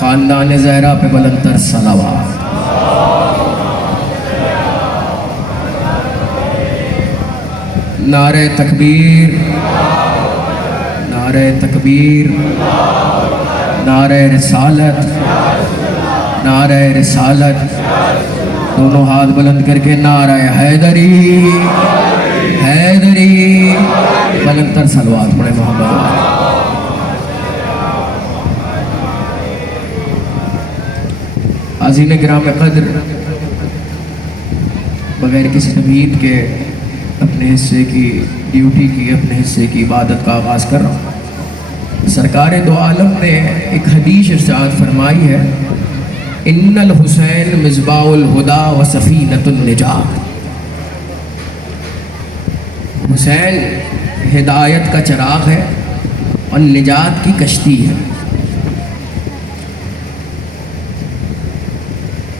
خاندان زہرا پہ بلند تر صلوات۔ نعرہ تکبیر، نعرہ تکبیر، نعرہ رسالت، نعرہ رسالت، دونوں ہاتھ بلند کر کے نعرہ حیدری، حیدری، بلند تر صلوات پڑھے محمد۔ عزیزِ کرام قدر، بغیر کسی تمہید کے اپنے حصے کی ڈیوٹی کی، اپنے حصے کی عبادت کا آغاز کر رہا ہوں۔ سرکار دو عالم نے ایک حدیث ارشاد فرمائی ہے، ان الحسین مصباح الہدی و سفینۃ النجات۔ حسین ہدایت کا چراغ ہے اور نجات کی کشتی ہے۔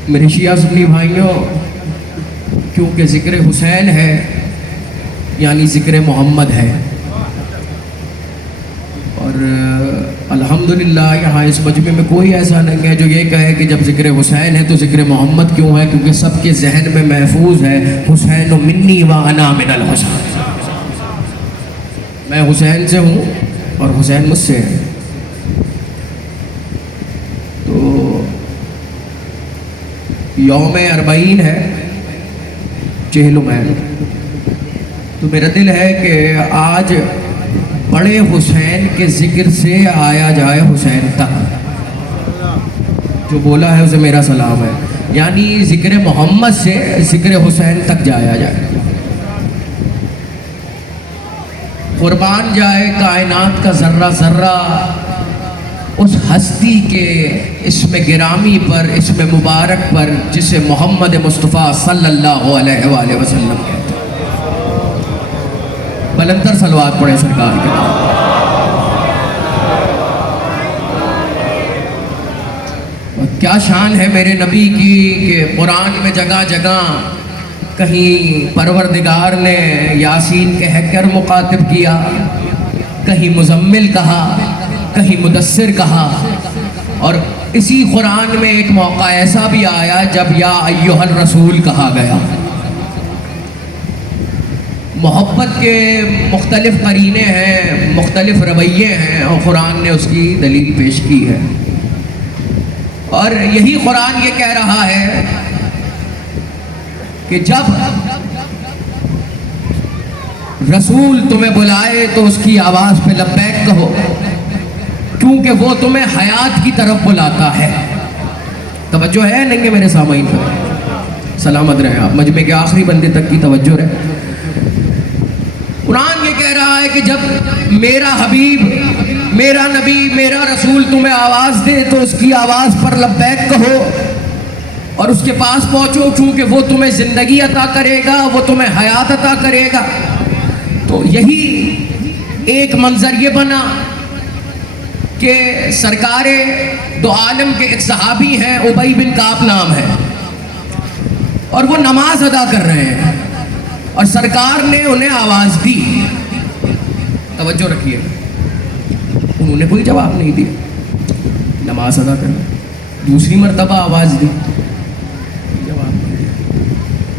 میرے شیعہ سنی بھائیوں، کیونکہ ذکر حسین ہے یعنی ذکر محمد ہے، اور الحمدللہ یہاں اس مجمع میں کوئی ایسا نہیں ہے جو یہ کہے کہ جب ذکر حسین ہے تو ذکر محمد کیوں ہے، کیونکہ سب کے ذہن میں محفوظ ہے حسین منی و انا من الحسین، میں حسین سے ہوں اور حسین مجھ سے ہے۔ تو یوم اربعین ہے، چہلم، تو میرا دل ہے کہ آج بڑے حسین کے ذکر سے آیا جائے حسین تک۔ جو بولا ہے اسے میرا سلام ہے، یعنی ذکر محمد سے ذکر حسین تک جایا جائے۔ قربان جائے کائنات کا ذرہ ذرہ اس ہستی کے اسم گرامی پر، اسم مبارک پر، جسے محمد مصطفیٰ صلی اللہ علیہ وآلہ وسلم کہتے ہیں۔ بلندر صلوات پڑھیں سرکار کے نام۔ کیا شان ہے میرے نبی کی کہ قرآن میں جگہ جگہ کہیں پروردگار نے یاسین کہہ کر مخاطب کیا، کہیں مزمل کہا، کہیں مدثر کہا، اور اسی قرآن میں ایک موقع ایسا بھی آیا جب یا ایھا الرسول کہا گیا۔ محبت کے مختلف قرینے ہیں، مختلف رویے ہیں، اور قرآن نے اس کی دلیل پیش کی ہے، اور یہی قرآن یہ کہہ رہا ہے کہ جب رسول تمہیں بلائے تو اس کی آواز پہ لبیک کہو، کیونکہ وہ تمہیں حیات کی طرف بلاتا ہے۔ توجہ ہے نہیں ہے میرے سامعین پر؟ سلامت رہیں آپ، مجمع کے آخری بندے تک کی توجہ رہے۔ قرآن یہ کہہ رہا ہے کہ جب میرا حبیب، میرا نبی، میرا رسول تمہیں آواز دے تو اس کی آواز پر لبیک کہو اور اس کے پاس پہنچو، کیونکہ وہ تمہیں زندگی عطا کرے گا، وہ تمہیں حیات عطا کرے گا۔ تو یہی ایک منظر یہ بنا کہ سرکار دو عالم کے ایک صحابی ہیں، ابی بن کعب نام ہے، اور وہ نماز ادا کر رہے ہیں، اور سرکار نے انہیں آواز دی۔ توجہ رکھیے، انہوں نے کوئی جواب نہیں دیا، نماز ادا کر رہے، دوسری مرتبہ آواز دی، جواب نہیں دیا،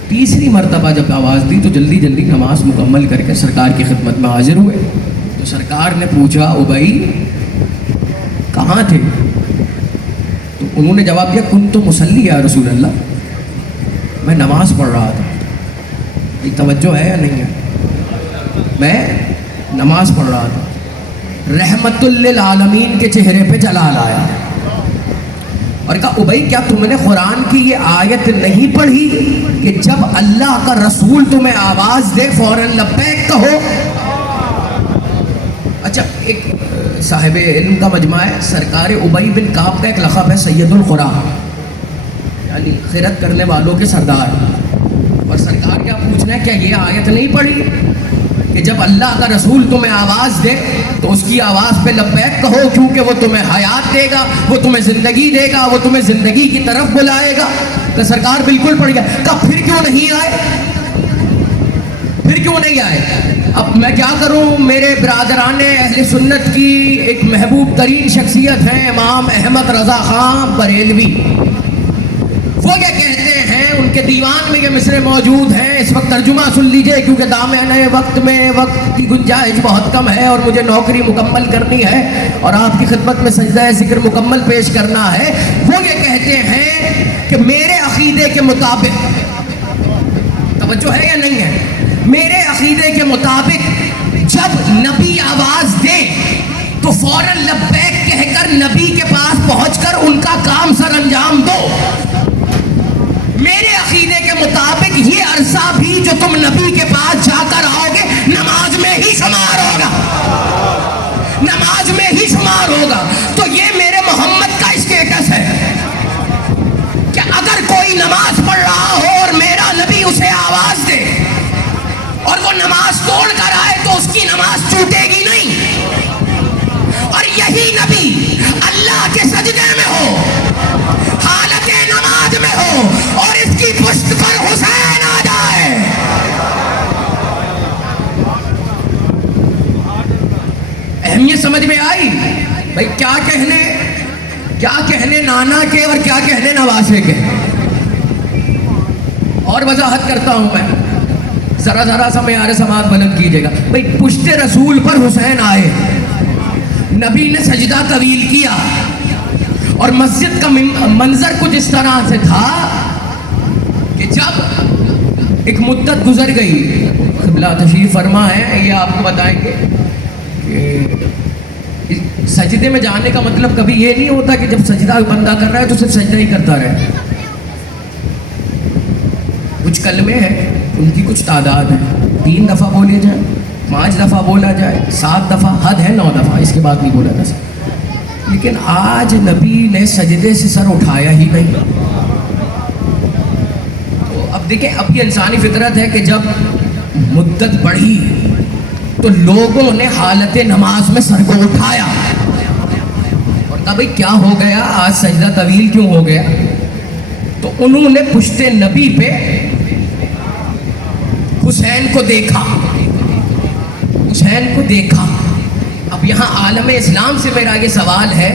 تیسری مرتبہ جب آواز دی تو جلدی جلدی نماز مکمل کر کے سرکار کی خدمت میں حاضر ہوئے۔ تو سرکار نے پوچھا ابی کہاں تھے؟ تو انہوں نے جواب دیا کنت مصلی یا رسول اللہ، میں نماز پڑھ رہا تھا۔ یہ توجہ ہے یا نہیں ہے؟ میں نماز پڑھ رہا تھا۔ رحمت للعالمین کے چہرے پہ جلال آیا اور کہا ابی کیا تم نے قرآن کی یہ آیت نہیں پڑھی کہ جب اللہ کا رسول تمہیں آواز دے فوراً لبیک کہو؟ اچھا، ایک صاحب علم کا مجمع ہے، سرکار ابی بن کعب کا ایک لقب ہے سید القرا، یعنی خیرت کرنے والوں کے سردار، اور سرکار کیا پوچھنا ہے کیا یہ آیت نہیں پڑھی کہ جب اللہ کا رسول تمہیں آواز دے تو اس کی آواز پہ لبیک کہو، کیونکہ وہ تمہیں حیات دے گا، وہ تمہیں زندگی دے گا، وہ تمہیں زندگی کی طرف بلائے گا۔ تو سرکار بالکل پڑھ گیا، کہا پھر کیوں نہیں آئے؟ پھر پھر کیوں نہیں آئے؟ اب میں کیا کروں، میرے برادران اہل سنت کی ایک محبوب ترین شخصیت ہیں امام احمد رضا خان بریلوی. وہ یہ کہتے ہیں، ان کے دیوان میں یہ مصرے موجود ہیں، اس وقت ترجمہ سن لیجئے کیونکہ دامن وقت میں وقت کی گنجائش بہت کم ہے اور مجھے نوکری مکمل کرنی ہے اور آپ کی خدمت میں سجدہ ذکر مکمل پیش کرنا ہے. وہ یہ کہتے ہیں کہ میرے عقیدے کے مطابق، توجہ ہے یا نہیں ہے، میرے عقیدے کے مطابق جب نبی آواز دے تو فوراً لبیک کہہ کر نبی کے پاس پہنچ کر ان کا کام سر انجام دو. میرے عقیدے کے مطابق یہ عرصہ بھی جو تم نبی کے پاس جا کر آؤ گے نماز میں ہی شمار ہوگا، نماز میں ہی شمار ہوگا. تو یہ میرے محمد کا اسٹیٹس ہے کہ اگر کوئی نماز پڑھ رہا ہو اور میرا نبی اسے آواز دے اور وہ نماز توڑ کر آئے تو اس کی نماز ٹوٹے گی نہیں. اور یہی نبی اللہ کے سجدے میں ہو، حالت نماز میں ہو اور اس کی پشت پر حسین آ جائے، اہمیت سمجھ میں آئی بھائی؟ کیا کہنے نانا کے اور کیا کہنے نواسے کے. اور وضاحت کرتا ہوں میں، ذرا سا معیار سماعت بلند کیجیے گا بھائی. پشت رسول پر حسین آئے، نبی نے سجدہ طویل کیا اور مسجد کا منظر کچھ اس طرح سے تھا کہ جب ایک مدت گزر گئی، قبلہ تشریف فرما ہے، یہ آپ کو بتائیں گے کہ سجدے میں جانے کا مطلب کبھی یہ نہیں ہوتا کہ جب سجدہ بندہ کر رہا ہے تو صرف سجدہ ہی کرتا رہے. کچھ کلمے ہیں، ان کی کچھ تعداد ہے، 3 دفعہ بولے جائیں، 5 دفعہ بولا جائے، 7 دفعہ، حد ہے 9 دفعہ، اس کے بعد نہیں بولا جا سکتا. لیکن آج نبی نے سجدے سے سر اٹھایا ہی نہیں. تو اب دیکھیں، اب یہ انسانی فطرت ہے کہ جب مدت بڑھی تو لوگوں نے حالت نماز میں سر کو اٹھایا اور کہا بھائی کیا ہو گیا، آج سجدہ طویل کیوں ہو گیا؟ تو انہوں نے پشت نبی پہ حسین کو دیکھا، حسین کو دیکھا. اب یہاں عالم اسلام سے میرا یہ سوال ہے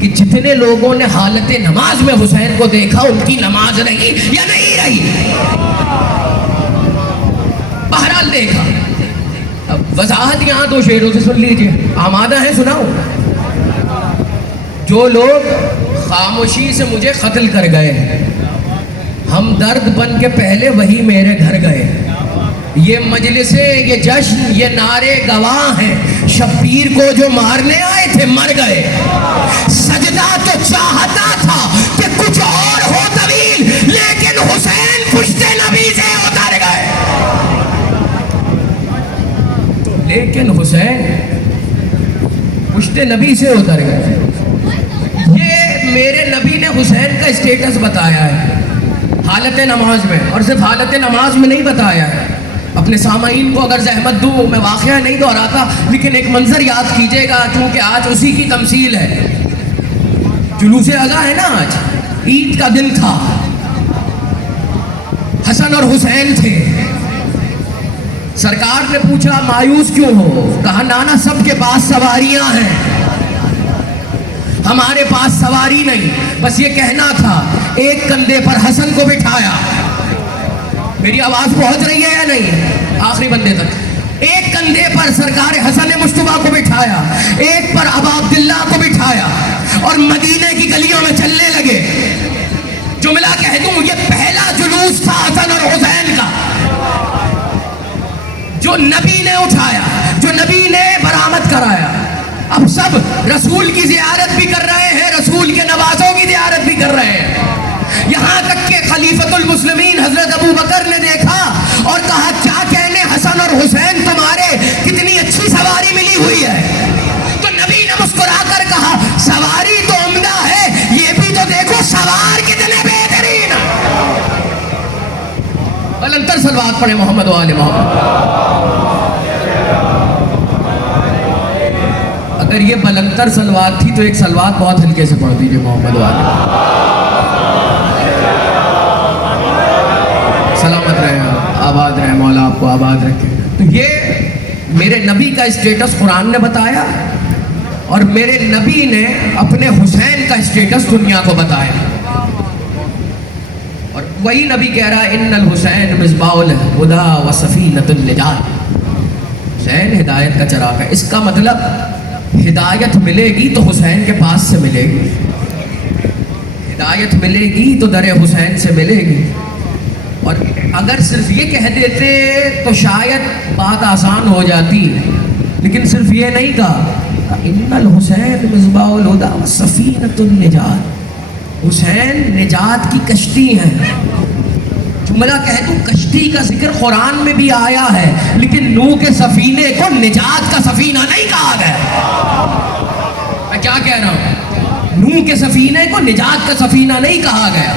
کہ جتنے لوگوں نے حالت نماز میں حسین کو دیکھا ان کی نماز رہی یا نہیں رہی؟ بہرحال دیکھا. اب وضاحت یہاں 2 شعروں سے سن لیجئے، آمادہ ہیں؟ سناؤ. جو لوگ خاموشی سے مجھے قتل کر گئے، ہم درد بن کے پہلے وہی میرے گھر گئے. یہ مجلسیں، یہ جشن، یہ نعرے گواہ ہیں، شبیر کو جو مارنے آئے تھے مر گئے. سجدہ تو چاہتا تھا کہ کچھ اور ہو طویل، لیکن حسین پشت نبی سے اتر گئے. لیکن حسین پشت نبی سے اتر گئے. یہ میرے نبی نے حسین کا اسٹیٹس بتایا ہے حالت نماز میں، اور صرف حالت نماز میں نہیں بتایا ہے. اپنے سامعین کو اگر زحمت دوں، میں واقعہ نہیں دہراتا لیکن ایک منظر یاد کیجئے گا کیونکہ آج اسی کی تمثیل ہے. جلوس اضحیٰ ہے نا، آج عید کا دن تھا، حسن اور حسین تھے. سرکار نے پوچھا مایوس کیوں ہو؟ کہا نانا سب کے پاس سواریاں ہیں، ہمارے پاس سواری نہیں. بس یہ کہنا تھا. ایک کندھے پر حسن کو بٹھایا. میری آواز پہنچ رہی ہے یا نہیں آخری بندے تک؟ ایک کندھے پر سرکار حسن مصطفیٰ کو بٹھایا، ایک پر ابا عبداللہ کو بٹھایا اور مدینے کی گلیوں میں چلنے لگے. جملہ کہہ دوں، یہ پہلا جلوس تھا حسن اور حسین کا جو نبی نے اٹھایا، جو نبی نے برآمد کرایا. اب سب رسول کی زیارت بھی کر رہے ہیں، رسول کے نوازوں کی زیارت بھی کر رہے ہیں. یہاں تک کہ خلیفۃ المسلمین حضرت ابو بکر نے دیکھا اور کہا کیا کہنے حسن اور حسین، تمہارے کتنی اچھی سواری ملی ہوئی ہے. تو نبی نے مسکرا کر کہا سواری تو عمدہ ہے، یہ بھی تو دیکھو سوار کتنے بہترین. بلندتر صلوات پڑھیں محمد و آل محمد. اگر یہ بلندتر صلوات تھی تو ایک صلوات بہت ہلکے سے پڑھ دیجئے محمد و آل محمد. سلامت رہے آپ. آباد رہے، مولا آپ کو آباد رکھے۔ تو یہ میرے نبی کا اسٹیٹس قرآن نے بتایا، اور میرے نبی نے اپنے حسین کا اسٹیٹس دنیا کو بتایا، اور وہی نبی کہہ رہا ہے ان الحسین مصباح الہدی و سفینۃ النجات، حسین ہدایت کا چراغ ہے۔ اس کا مطلب ہدایت ملے گی تو حسین کے پاس سے ملے گی، ہدایت ملے گی تو در حسین سے ملے گی۔ اور اگر صرف یہ کہہ دیتے تو شاید بات آسان ہو جاتی، لیکن صرف یہ نہیں کہا ان الحسین مصباح الہدی و سفینۃ النجات، حسین نجات کی کشتی ہیں۔ جملہ کہہ دوں، کشتی کا ذکر قرآن میں بھی آیا ہے، لیکن نوح کے سفینے کو نجات کا سفینہ نہیں کہا گیا۔ میں کیا کہہ رہا ہوں؟ نوح کے سفینے کو نجات کا سفینہ نہیں کہا گیا،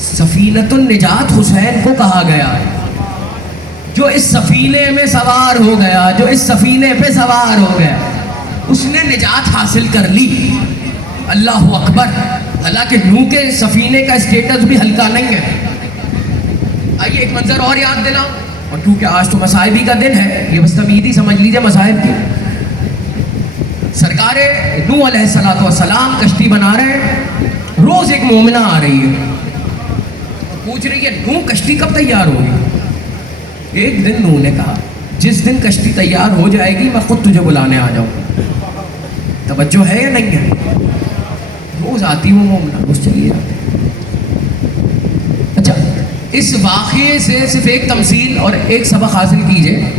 سفینۃ النجات حسین کو کہا گیا۔ جو اس سفینے میں سوار ہو گیا، جو اس سفینے پہ سوار ہو گیا، اس نے نجات حاصل کر لی۔ اللہ اکبر۔ حالانکہ نوح کے سفینے کا اسٹیٹس بھی ہلکا نہیں ہے۔ آئیے ایک منظر اور یاد دلاؤں، اور کیونکہ آج تو مصائبی کا دن ہے، یہ بس تمیدی سمجھ لیجیے مصائب کی۔ سرکار نوح علیہ السلام کشتی بنا رہے ہیں، روز ایک مومنہ آ رہی ہے، پوچھ رہی ہے نوح کشتی کب تیار ہوگی؟ ایک دن نوح نے کہا جس دن کشتی تیار ہو جائے گی میں خود تجھے بلانے آ جاؤں۔ توجہ ہے یا نہیں ہے؟ روز آتی ہوں مومنہ، روز چلی جاتی۔ اچھا، اس واقعے سے صرف ایک تمثیل اور ایک سبق حاصل کیجئے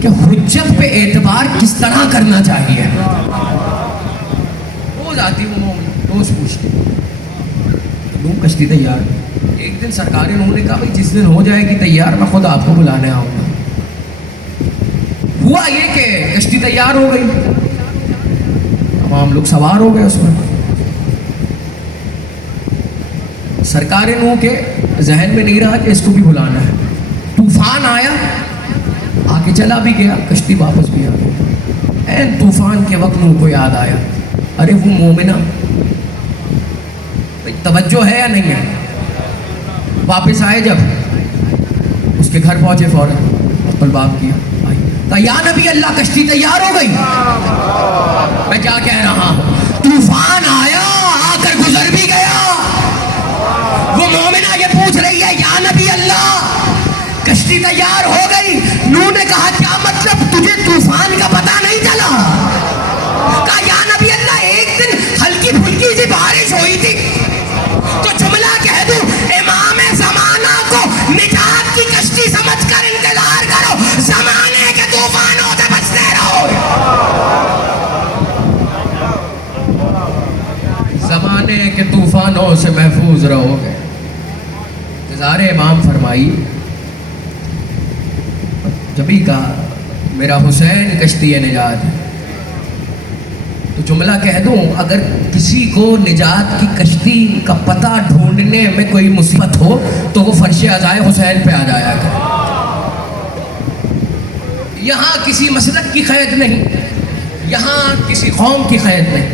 کہ حجت پہ اعتبار کس طرح کرنا چاہیے۔ روز آتی ہوں مومنہ، روز پوچھتی نوح کشتی تیار۔ ایک دن سرکار نوح نے کہا بھائی جس دن ہو جائے گی تیار میں خود آپ کو بلانے آؤں گا۔ ہوا یہ کہ کشتی تیار ہو گئی، تمام لوگ سوار ہو گئے اس میں۔ سرکار نوح کے ذہن میں نہیں رہا کہ اس کو بھی بلانا ہے۔ طوفان آیا، آگے چلا بھی گیا، کشتی واپس بھی آ گئی۔ این طوفان کے وقت نوح کو یاد آیا، ارے وہ مومنہ، توجہ ہے یا نہیں ہے؟ واپس آئے، جب اس کے گھر پہنچے فوراً طلباب کیا، کہا یا نبی اللہ کشتی تیار ہو گئی۔ میں کیا کہہ رہا ہوں؟ طوفان آیا، آ کر گزر بھی گیا، وہ مومنہ یہ پوچھ رہی ہے یا نبی اللہ کشتی تیار ہو گئی۔ نوح نے کہا کیا مطلب، تجھے طوفان کا پتہ نہیں چلا؟ کہا یا نبی اللہ ایک دن ہلکی پھلکی سی بارش ہوئی تھی، تو جملہ کہہ دوں امام زمانہ کو نجات کی کشتی سمجھ کر انتظار کرو، زمانے کے طوفانوں سے بچتے رہو، زمانے کے طوفانوں سے محفوظ رہو گے۔ انتظار امام فرمائی، جبھی کہا میرا حسین کشتی نجات ہے۔ تو جملہ کہہ دوں اگر کسی کو نجات کی کشتی کا پتہ ڈھونڈنے میں کوئی مصیبت ہو تو وہ فرش عزائے حسین پہ آ جایا کرے۔ یہاں کسی مسلک کی قید نہیں، یہاں کسی قوم کی قید نہیں،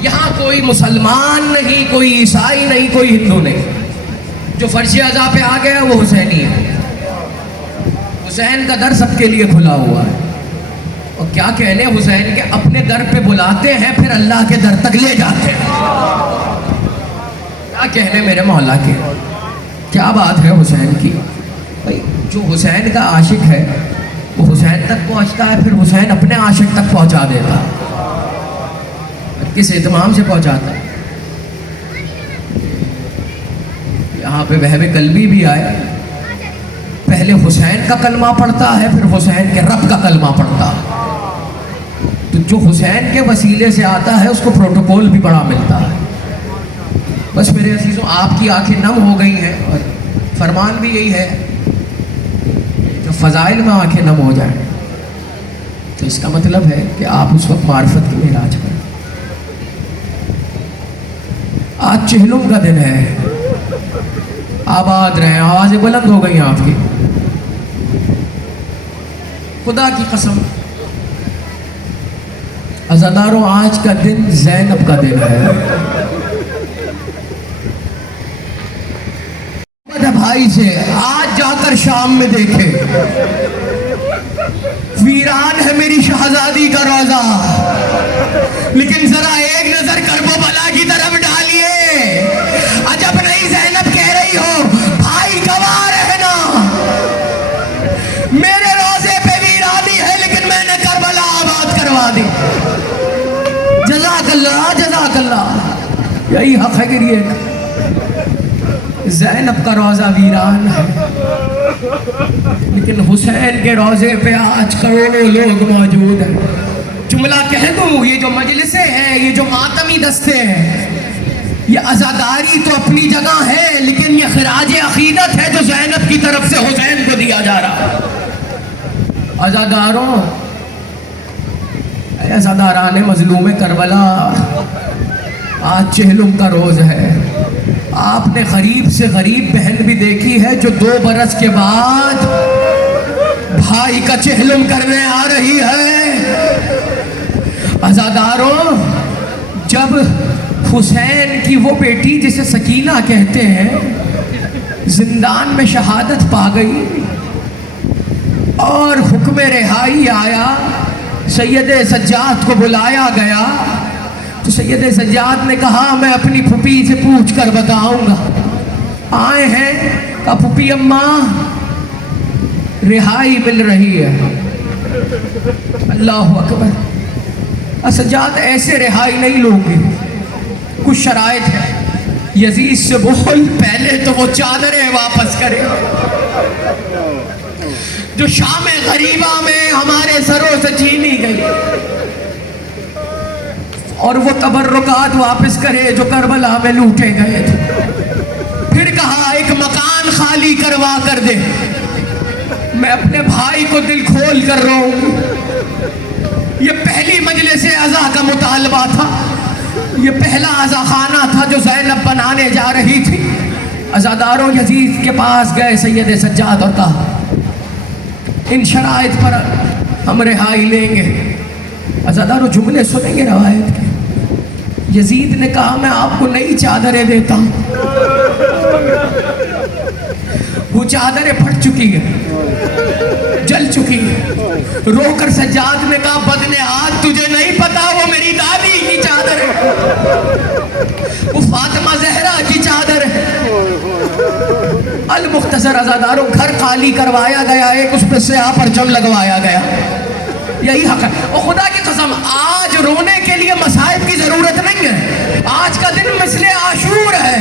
یہاں کوئی مسلمان نہیں، کوئی عیسائی نہیں، کوئی ہندو نہیں، جو فرش عزا پہ آ گیا وہ حسینی ہے۔ حسین کا در سب کے لیے کھلا ہوا ہے، اور کیا کہنے حسین کے، اپنے در پہ بلاتے ہیں پھر اللہ کے در تک لے جاتے ہیں۔ کیا کہنے میرے مولا کے، کیا بات ہے حسین کی۔ بھائی جو حسین کا عاشق ہے وہ حسین تک پہنچتا ہے، پھر حسین اپنے عاشق تک پہنچا دیتا ہے۔ کس اہتمام سے پہنچاتا ہے؟ یہاں پہ وہب قلبی بھی آئے، پہلے حسین کا کلمہ پڑھتا ہے پھر حسین کے رب کا کلمہ پڑھتا ہے۔ تو جو حسین کے وسیلے سے آتا ہے اس کو پروٹوکول بھی بڑا ملتا ہے۔ بس میرے عزیزوں آپ کی آنکھیں نم ہو گئی ہیں، اور فرمان بھی یہی ہے جو فضائل میں آنکھیں نم ہو جائیں تو اس کا مطلب ہے کہ آپ اس وقت معرفت کی معراج کریں۔ آج چہلم کا دن ہے، آباد رہیں، آوازیں بلند ہو گئی آپ کی۔ خدا کی قسم عزاداروں آج کا دن زینب کا دن ہے۔ بھائی گہرائی سے آج جا کر شام میں دیکھے، ویران ہے میری شہزادی کا روضہ، لیکن ذرا ایک نظر کربلا کی طرف ڈالیے، عجب نہیں زینب کہہ رہی ہو بھائی گواہ رہنا، میرے روضے پہ ویرانی ہے لیکن میں نے کربلا آباد کروا دی۔ جزاک اللہ جزاک اللہ، یہی حق ہے کہ یہ زینب کا روضہ ویران ہے، لیکن حسین کے روضے پہ آج کروڑوں لوگ موجود ہیں۔ جملہ کہہ دوں، یہ جو مجلسیں ہیں، یہ جو ماتمی دستے ہیں، یہ عزاداری تو اپنی جگہ ہے، لیکن یہ خراج عقیدت ہے جو زینب کی طرف سے حسین کو دیا جا رہا ہے۔ عزاداروں، اے عزاداران مظلوم کربلا، آج چہلم کا روز ہے۔ آپ نے غریب سے غریب بہن بھی دیکھی ہے جو 2 برس کے بعد بھائی کا چہلم کرنے آ رہی ہے۔ عزاداروں، جب حسین کی وہ بیٹی جسے سکینہ کہتے ہیں زندان میں شہادت پا گئی اور حکم رہائی آیا، سید سجاد کو بلایا گیا تو سید سجاد نے کہا میں اپنی پھوپھی سے پوچھ کر بتاؤں گا۔ آئے ہیں، کہا پھوپھی اماں رہائی مل رہی ہے۔ اللہ اکبر، سجاد ایسے رہائی نہیں لوگے، کچھ شرائط ہے۔ یزید سے بول پہلے تو وہ چادریں واپس کرے جو شام غریبہ میں ہمارے سروں سے چھینی گئی، اور وہ تبرکات واپس کرے جو کربلا میں لوٹے گئے تھے۔ پھر کہا ایک مکان خالی کروا کر دے، میں اپنے بھائی کو دل کھول کر رہا ہوں۔ یہ پہلی مجلس عزا کا مطالبہ تھا، یہ پہلا عزا خانہ تھا جو زینب بنانے جا رہی تھی۔ عزاداروں یزید کے پاس گئے سید سجاد اور کہا ان شرائط پر ہم رہائی لیں گے۔ عزاداروں جملے سنیں گے روایت کے۔ یزید نے کہا میں آپ کو نئی چادریں دیتا ہوں، وہ چادریں پھٹ چکی ہیں، جل چکی ہیں۔ رو کر سجاد نے کہا بدنہاد تجھے نہیں پتا وہ میری دادی کی چادر ہے، وہ فاطمہ زہرا کی چادر ہے۔ المختصر عزاداروں گھر خالی کروایا گیا، ایک اس پہ سیاہ پرچم لگوایا گیا۔ یہی حق ہے۔ اور خدا کی قسم آج رونے کے لیے مصائب کی ضرورت نہیں ہے، آج کا دن مثل عاشور ہے۔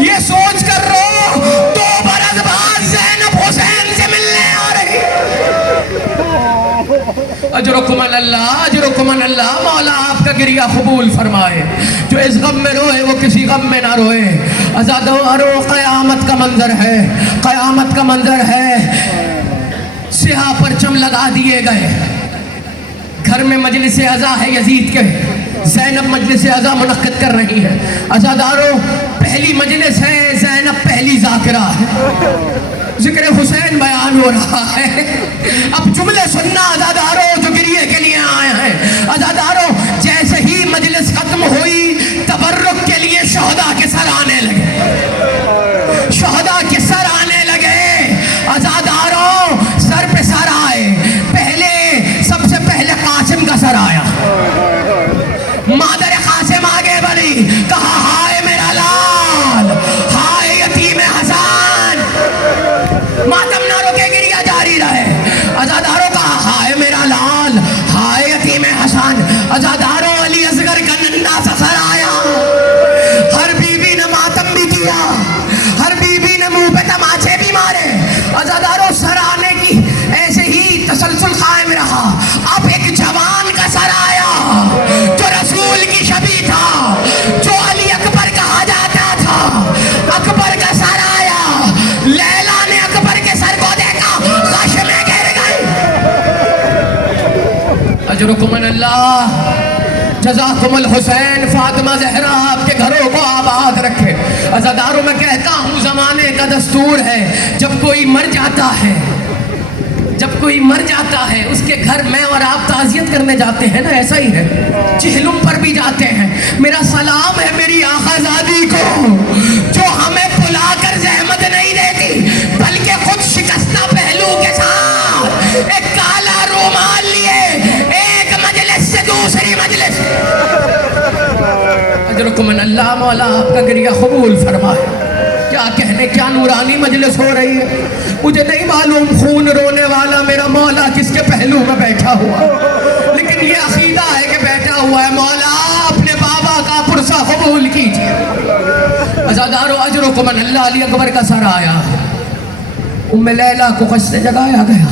یہ سوچ کر رو 2 برس بعد زینب حسین سے ملنے آ رہی۔ اجرکم اللہ اجرکم اللہ، مولا آپ کا گریہ قبول فرمائے۔ جو اس غم میں روئے وہ کسی غم میں نہ روئے۔ عزاداروں قیامت کا منظر ہے، قیامت کا منظر ہے۔ سیاہ پرچم لگا دیے گئے، گھر میں مجلس عزا ہے یزید کے، زینب مجلس عزا منعقد کر رہی ہے۔ عزاداروں پہلی مجلس ہے، زینب پہلی ذاکرہ ہے، ذکر حسین بیان ہو رہا ہے۔ اب جملے سننا عزاداروں جو گریے کے لیے آئے ہیں۔ عزاداروں جیسے ہی مجلس ختم ہوئی تبرک کے لیے شہداء کے سر آنے لگے، شہداء کے سر آنے لگے۔ عزاداروں سر پہ سر آئے، سب سے پہلے قاسم کا سر آیا، مادر قاسم آگے بڑھی، کہا ہائے میرا لال، ہائے یتیم حسن۔ ماتم نہ روکے، گریہ جاری رہے۔ عزاداروں کہا ہائے میرا لال، ہائے یتیم حسن۔ عزاداروں علی اصغر کا ننھا سا سر آیا، ہر بیوی نے ماتم بھی کیا، ہر بیوی نے منہ پہ تماچے بھی مارے۔ عزاداروں سر آنے کی ایسے ہی تسلسل قائم رہا۔ اب ایک جوان کا سر آیا جو رسول کی شبیہ تھا، جو علی اکبر کہا جاتا تھا۔ اکبر کا سر آیا، لیلا نے اکبر کے سر کو دیکھا، غش میں گر گئی۔ اجرکم اللہ، جزاکم الحسین، فاطمہ زہرا آپ کے گھروں کو آباد رکھے۔ عزاداروں میں کہتا ہوں زمانے کا دستور ہے، جب کوئی مر جاتا ہے، جب کوئی مر جاتا ہے اس کے گھر میں اور آپ تعزیت کرنے جاتے ہیں نا، ایسا ہی ہے، چہلم پر بھی جاتے ہیں۔ میرا سلام ہے میری آقا زادی کو جو ہمیں بلا کر زحمت نہیں دیتی، اجرکم من اللہ، مولا آپ کا گریہ قبول فرمائے. کیا کہنے، کیا نورانی مجلس ہو رہی ہے. مجھے نہیں معلوم خون رونے والا میرا مولا کس کے پہلو میں بیٹھا ہوا، لیکن یہ عقیدہ ہے کہ بیٹھا ہوا ہے. مولا اپنے بابا کا پرسہ قبول کیجیے. عزادارو اجرکم من اللہ. علی اکبر کا سر آیا، ام لیلہ کو غش سے جگایا گیا،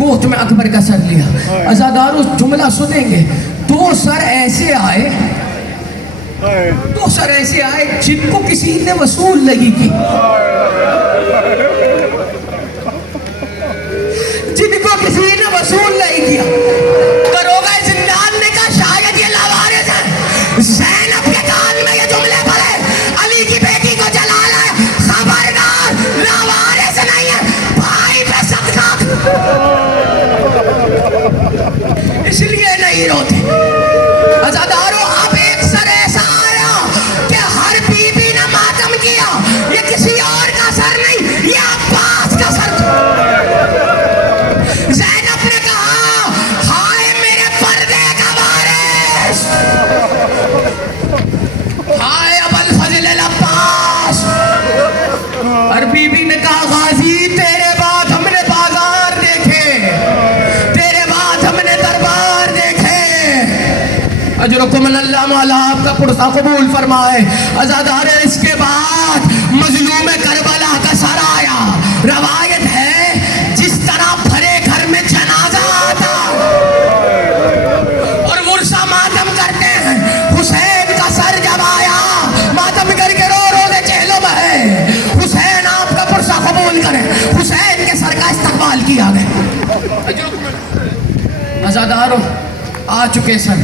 گوت میں اکبر کا سر لیا. عزادارو جملہ سنیں گے، دو سر ایسے آئے جن کو کسی نے وصول نہیں کی، جن کو کسی نے وصول نہیں کیا. دروغہ زندان نے کہا شاید یہ لاوارث ہے. زینب کے کان میں یہ جملے پڑے، علی کی بیٹی کو جلا لے، خبردار لاوارث نہیں ہے، بھائی پہ صدقہ. اس لیے نہیں روتے. عزادارو اب ایک سر ایسا آیا کہ ہر بی بی نے ماتم کیا. یہ کسی اور کا سر نہیں، یہ عباس کا سر تھا. زینب نے کہا ہائے میرے پردے کا وارث، ہائے ابوالفضل العباس. اور بی بی نے کہا غازی تیرے بعد ہم نے بازار دیکھے، تیرے بعد ہم نے دربار دیکھے. اجرکم من اللہ، مولا آپ کا پرسہ قبول فرمائے. عزادار اس کے بعد مظلوم کربلا کا سر آیا. روایت ہے جس طرح بھرے گھر میں جنازہ آتا اور ورثہ ماتم کرتے ہیں، حسین کا سر جب آیا ماتم کر کے رو رو دے چہلوں میں. حسین آپ کا پرسہ قبول کرے. حسین کے سر کا استقبال کیا گیا. عزادارو آ چکے سر.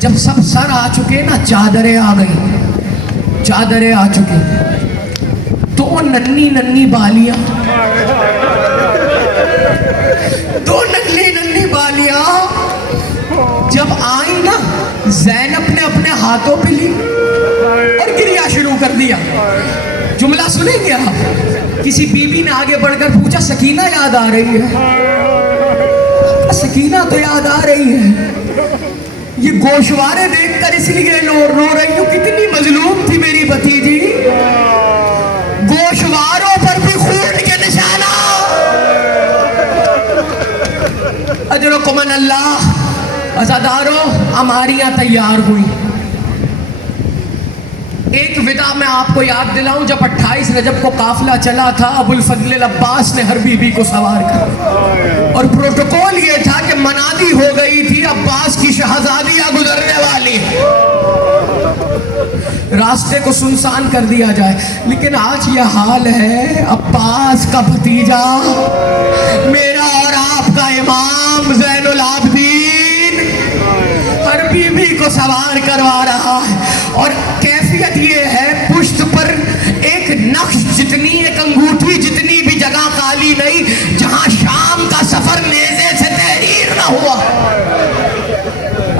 جب سب سر آ چکے نا، چادریں آ گئی، چادریں آ چکی. دو ننھی ننھی بالیاں، دو ننھی ننھی بالیاں جب آئیں نا، زینب نے اپنے ہاتھوں پہ لی اور گریہ شروع کر دیا. جملہ سنیں گے آپ. کسی بی بی نے آگے بڑھ کر پوچھا سکینہ یاد آ رہی ہے؟ سکینہ تو یاد آ رہی ہے. یہ گوشوارے دیکھ کر اس لیے رو رہی ہوں، کتنی مظلوم تھی میری بھتیجی. گوشواروں پر بھی خون کے نشانہ. اجرکم من اللہ. عزادارو ہماریاں تیار ہوئی. ایک وداع میں آپ کو یاد دلاؤں، جب 28 رجب کو قافلہ چلا تھا، ابوالفضل العباس نے ہر بی بی کو سوار کر، اور پروٹوکول یہ تھا کہ منادی ہو گئی تھی عباس کی شہزادیاں گزرنے والی، راستے کو سنسان کر دیا جائے. لیکن آج یہ حال ہے، عباس کا بھتیجا، میرا اور آپ کا امام زین العابدین ہر بی بی کو سوار کروا رہا ہے. اور کیفیت یہ ہے، پشت پر ایک نقش جتنی، ایک انگوٹھی جتنی بھی جگہ خالی نہیں جہاں شام کا سفر نیزے سے تحریر نہ ہوا.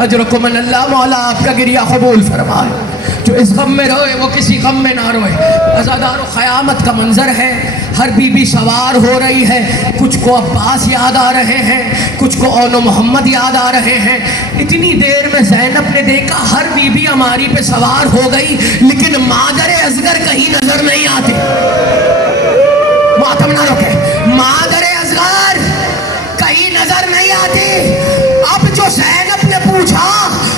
اجرکم من اللہ. مولا آپ کا گریہ قبول فرمائے. جو اس غم میں روئے وہ کسی غم میں نہ روئے. عزادارو قیامت کا منظر ہے. ہر بی بی سوار ہو رہی ہے. کچھ کو عباس یاد آ رہے ہیں، کچھ کو اون و محمد یاد آ رہے ہیں. اتنی دیر میں زینب نے دیکھا ہر بی بی ہماری پہ سوار ہو گئی، لیکن مادر اصغر کہیں نظر نہیں آتی. ماتم نہ روکے. مادر اصغر کہیں نظر نہیں آتی. اب جو زینب نے پوچھا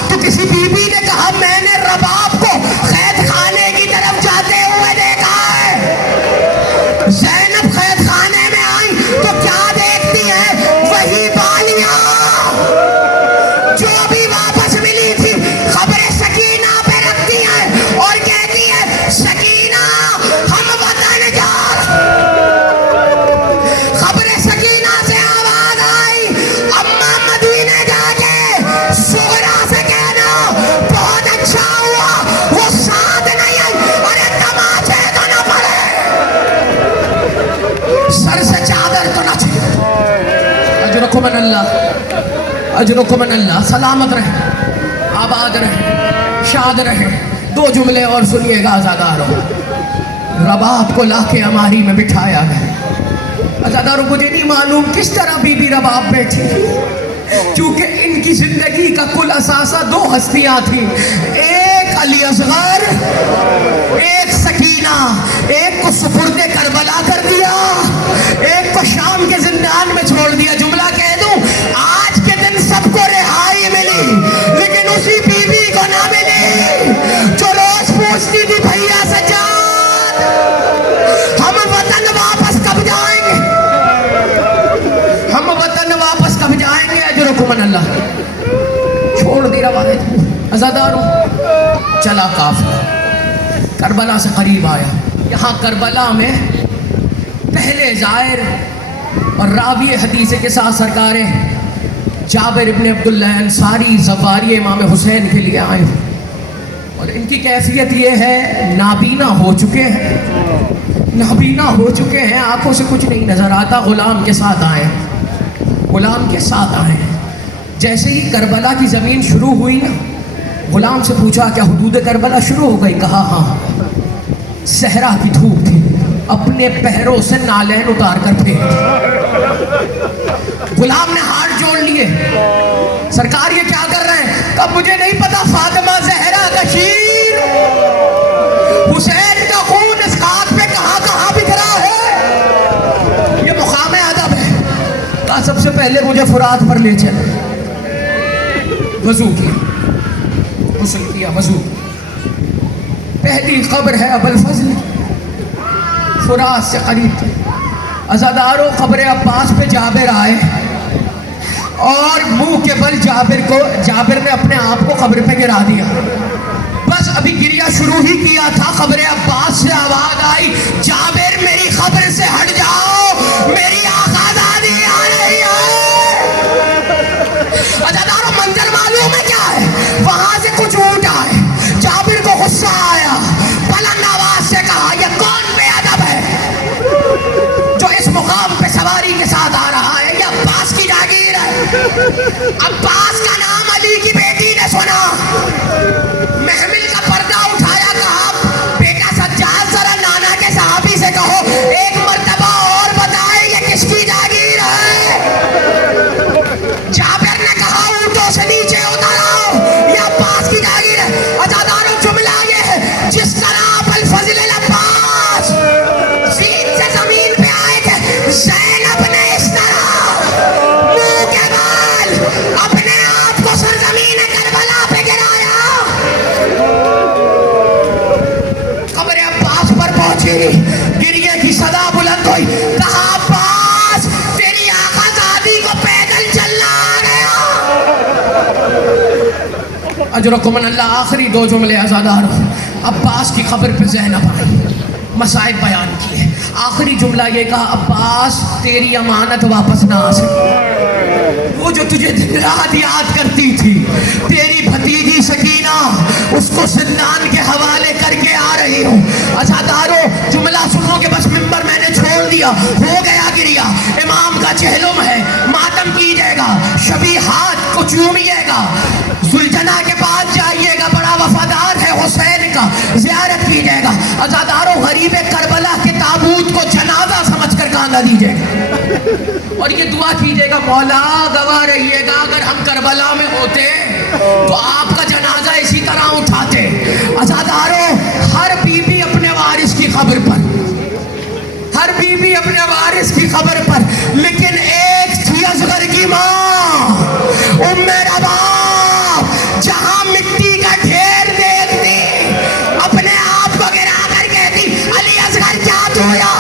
تو کسی بی بی نے کہا میں نے رباب کو قید خانے کی طرف جاتے ہوئے دیکھا ہے. زینب قید خانے میں آئی تو کیا دیکھتی ہے؟ وہی بالیاں جو بھی واپس ملی تھی خبر سکینہ پہ رکھتی ہیں اور کہتی ہے سکینہ ہم وطن جا. خبر سکینہ سے آواز آئی، اماں مدینے جا کے سغرا سے کہنا بہت اچھا ہوا وہ ساتھ نہیں آئی. ارے تماچے تو نہ پڑے، سر سے چادر تو نہ چھلے. اجرکم من اللہ، اجرکم من اللہ. سلامت رہے، آباد رہے، شاد رہے. دو جملے اور سنیے گا عزادارو. رباب کو لا کے ہماری میں بٹھایا گیا. عزادارو مجھے نہیں معلوم کس طرح بی بی رباب بیٹھی، کیونکہ ان کی زندگی کا کل اثاثہ دو ہستیاں تھیں. ایک علی اصغر، ایک سکینہ، ایک کو سپرد کربلا کر دیا، ایک کو شام کے زندان میں چھوڑ دیا. جملہ کہہ دوں، آج کے دن سب کو رہائی ملی لیکن اسی بی بی کو نہ ملی جو روز پوچھتی تھی بھیا سجاد ہم وطن واپس کب جائیں گے، ہم وطن واپس کب جائیں گے. اجرکم من اللہ. چھوڑ دی روایت. عزاداروں، چلا قافلہ کربلا سے قریب آیا. یہاں کربلا میں پہلے زائر اور راوی حدیث کے ساتھ سرکار جابر ابن عبداللہ انصاری زواری امام حسین کے لیے آئے اور ان کی کیفیت یہ ہے نابینا ہو چکے ہیں، نابینا ہو چکے ہیں، آنکھوں سے کچھ نہیں نظر آتا. غلام کے ساتھ آئے، غلام کے ساتھ آئے. جیسے ہی کربلا کی زمین شروع ہوئی نا، غلام سے پوچھا کیا حدود کربلا شروع ہو گئی؟ کہا ہاں. صحرا کی دھوپ تھی، اپنے پہروں سے نالین اتار کر پھینک. غلام نے ہاتھ جوڑ لیے، سرکار یہ کیا کر رہے ہیں؟ کب مجھے نہیں پتا. فاطمہ زہرا کا شیر، حسین کا خون اس خاک پہ کہاں کہاں بکھرا ہے. یہ مقام ادب ہے. کہا سب سے پہلے مجھے فرات پر لے چلے. وضو کیا، غسل کیا، وضو. پہلی قبر ہے ابوالفضل، فرات سے قریب تھی. عزاداروں، قبر عباس پہ جابر آئے اور منہ کے بل جابر نے اپنے آپ کو قبر پہ گرا دیا. بس ابھی گریا شروع ہی کیا تھا، قبر عباس سے آواز آئی، جابر میری قبر سے ہٹ جاؤ، میری آزادی آ رہی ہے. عزاداروں، منظر معلوم ہے کیا ہے؟ وہاں سے کچھ اونٹ آئے. جابر کو غصہ آیا، بلند آواز سے کہا یہ کون بے ادب ہے جو اس مقام پہ سواری کے ساتھ آ رہا ہے؟ یہ عباس کی جاگیر ہے. عباس کا نام علی کی بیٹی نے سنا، محمل کا پردہ اٹھایا، کہا بیٹا سجاد ذرا نانا کے صحابی سے کہو ایک مرتبہ اور بتائے یہ کس کی جاگیر ہے. جابر نے کہا اونٹوں سے نیچے اتر آؤ، یہ عباس کی جاگیر ہے. عزاداروں، جملہ یہ ہے جس طرح ابوالفضل العباس زین سے زمین پہ آئے تھے، زینب نے اس طرح منہ کے بال اپنے آپ کو سرزمین کربلا پہ گرایا. قبر عباس پر پہنچی، گریے کی صدا بلند ہوئی. کہا عباس تیری آقا زادی کو پیدل چلنا آ گیا. اجرکم من اللہ. آخری دو جملے عزاداروں. عباس کی قبر پہ زینب آئی، مسائل بیان کیے. آخری جملہ یہ کہا عباس تیری امانت واپس نہ آ سکی، وہ جو تجھے دن رات یاد کرتی تھی، تیری بھتیجی سکینہ، اس کو زندان کے حوالے کر کے آ رہی ہوں. عزاداروں، جملہ سنو کہ بس ممبر میں نے چھوڑ دیا، ہو گیا گریا. امام کا چہلم ہے، ماتم کیجئے گا، شبیہات کو چومیے گا، ذوالجناح کے پاس جائیے گا، بڑا وفادار ہے حسین کا، زیارت کیجئے گا. عزاداروں، غریب کربلا کے تابوت کو جنازہ سمجھ کر کاندھا دیجئے گا اور یہ دعا کیجئے گا مولا گواہ رہیے گا اگر ہم کربلا میں ہوتے تو آپ کا جنازہ اسی طرح اٹھاتے. عزاداروں، ہر بی بی اپنے وارث کی قبر پر، ہر بی بی اپنے وارث کی قبر پر، لیکن ایک تھی اصغر کی ماں ام رباب، جہاں مٹی کا ڈھیر دیکھتی اپنے آپ کو گرا کر کہتی علی اصغر جا تو یا.